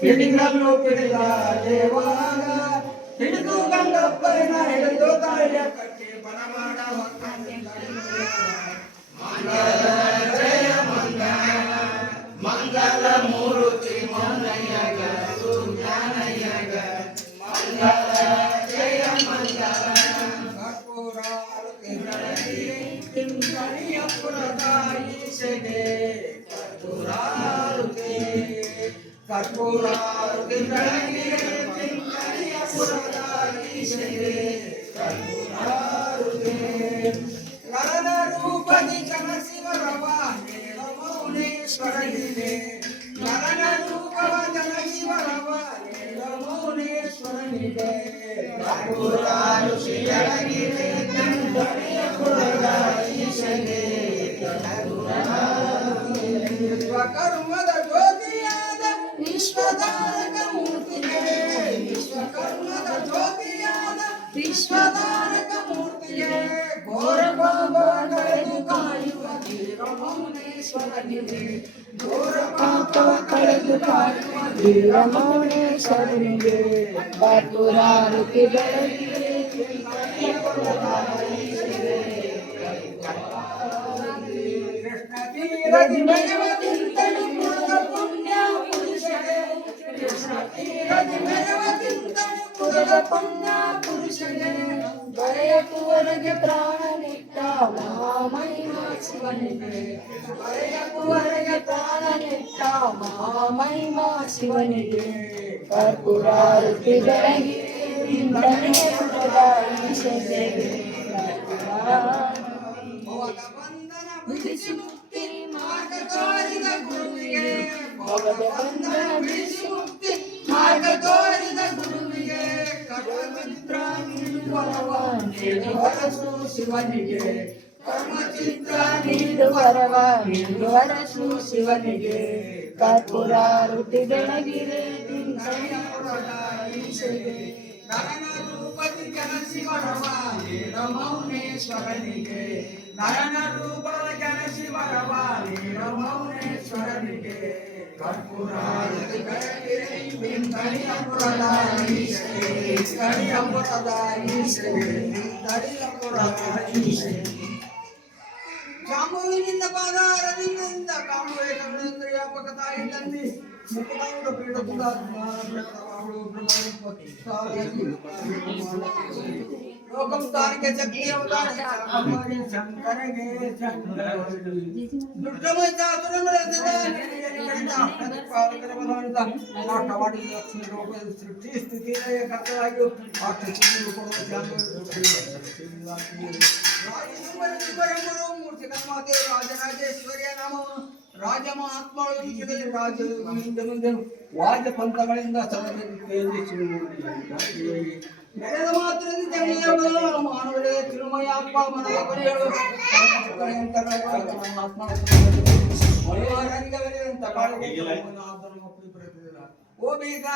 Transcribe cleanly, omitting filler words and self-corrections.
ಪಿಡಿಗಲ್ಲು ಪಿಡಿದ ದೇವಾಗ ಹಿಡಿದು ಗಂಗಪ್ಪನ ಹಿಡಿದು ತಾಳಿಯ ಕಟ್ಟಿ ಬನವಾಡ ಮಂಗಲ ಜಯ ಮಂಗಲ ಮಂಗಲ ಮೂರುತಿ ಮೌನಯ್ಯಗ ಸುಜ್ಞಾನಯ್ಯಗ ಮಂಗಲ ಜಯ ಮಂಗಲ ಕರ್ಪೂರಾರುತಿ ತಿಂಗಳಿಯಪುರದ ಈಶೆಗೆ ಕರ್ಪೂರಾರುತಿ ಕರ್ಪೂರಾರುತಿ ಬೆಳಗಿಗೆ ತಿಂಗಳಿಯಪುರದ ಈಶೆಗೆ ಕರ್ಪೂರಾರುತಿ ನರನ ರೂಪದಿ ಕನಸಿವರವ ಮೌನೇಶ್ವರನಿಗೆ ನರನ ರೂಪವ ಜನಶಿವರವ ಮೌನೇಶ್ವರನಿಗೆ ಕರ್ಪೂರಾರುತಿ ಬೆಳಗಿಗೆ ತಿಂಗಳಿಯಪುರದ ಈಶೆಗೆ ವಿಶ್ವಕರ್ಮದ ಜ್ಯೋತಿಯಾದ ವಿಶ್ವಧಾರಕ ಮೂರ್ತಿಗೆ ವಿಶ್ವಕರ್ಮದ ಜ್ಯೋತಿಯಾದ ವಿಶ್ವಧಾರಕ ಮೂರ್ತಿಗೆ ಘೋರ ಪಾಪಗಳನ್ನು ಕಾಯುವ ವೀರಮೌನೇಶ್ವರನಿಗೆ ಘೋರ ಪಾಪವ ಕಳೆದು ಕಾಯುವ ವೀರಮೌನೇಶ್ವರನಿಗೆ ಕರ್ಪೂರಾರುತಿ ಬೆಳಗಿಗೆ ತೀರದಿ ಮೆರವದಿಂತನು ಪುರದ ಪುಣ್ಯ ಪುರುಷಗೆ ಕೃಷ್ಣ ತೀರದಿ ಮೆರವದಿಂತನು ಪುರದ ಪುಣ್ಯ ಪುರುಷಗೆ ಬರೆಯಕುವರೆಗೆ ಪ್ರಾಣನಿಟ್ಟ ಮಹಾಮಹಿಮಾ ಶಿವನಿಗೆ ಬರೆಯಕುವರೆಗೆ ಪ್ರಾಣನಿಟ್ಟ ಮಹಾಮಹಿಮಾ ಶಿವನಿಗೆ ಕರ್ಪೂರಾರುತಿ ಬೆಳಗಿಗೆ ಈಶೆಗೆ ಬಿಡಿಸಿ ಮುಕ್ತಿ ಮಾರ್ಗ ತೋರಿದ ಗುರುವಿಗೆ ಭವದ ಬಂಧನ ಬಿಡಿಸಿ ಮುಕ್ತಿ ಮಾರ್ಗ ತೋರಿದ ಗುರುವಿಗೆ ಕರ್ಮಚಿತ್ರ ನೀಡುವರವ ನೀಡು ಹರಸು ಶಿವನಿಗೆ ಕರ್ಮಚಿತ್ರ ನೀಡುವರವ ನೀಡು ಹರಸು ಶಿವನಿಗೆ ಕರ್ಪೂರಾರುತಿ ಬೆಳಗಿರೆ ತಿಂಗಳಿಯಪುರದ ಈಶೆಗೆ ನರನ ರೂಪದಿ ಜನಶಿವರವ ನೀಡ ಮೌನೇಶ್ವರನಿಗೆ ನರನ ರೂಪದ ಜನಶಿವರವ ನೀಡ ಮೌನೇಶ್ವರನಿಗೆ ಕರ್ಪೂರಾರುತಿ ಬೆಳಗಿರೆ ತಿಂಗಳಿಯಪುರದ ಈಶೆಗೆ ತಿಂಗಳಿಯಪುರದ ಈಶೆಗೆ ತಿಂಗಳಿಯಪುರದ ಈಶೆಗೆ ಜಾಂಬುವಿನಿಂದ ಪಾದಾರವಿಂದ ಕಾಮುವೆ ಕರುಣೇಂದ್ರ ವ್ಯಾಪಕ ತಾಯಿ ತಂದಿ ಮುಖದ ಪೀಠದ ಲೋಕಂ ತಾರಿಗೆ ಶಕ್ತಿ ಅವತಾರ ಶಂಕರಗೆ ದುರ್ಗಮೈತ ದುರಮರದ ಪಾಲಕರ ಬಲವಂತ ಆಟವಾಡಿ ಲಕ್ಷ್ಮಿ ಲೋಕ ಸೃಷ್ಟಿ ಸ್ಥಿತಿ ಕರ್ತರಾಗಿ ಆಟ ಚಿನ್ನು ಕೊಡುವ ಮೂರ್ತಿ ಕರ್ಮಾತೆ ರಾಜರಾಜೇಶ್ವರಿಯ ನಾಮವನ್ನು ರಾಜ ಮಹಾತ್ಮಗಳು ರಾಜ ವಾಜ ಪಂಥಗಳಿಂದ ನಡೆದ ಮಾತ್ರದಲ್ಲಿ ಮಾನವರೇ ತಿರುಮಯ ಅಪ್ಪ ಮನವ ಪರಿಗಳು ಓ ಬೇಗ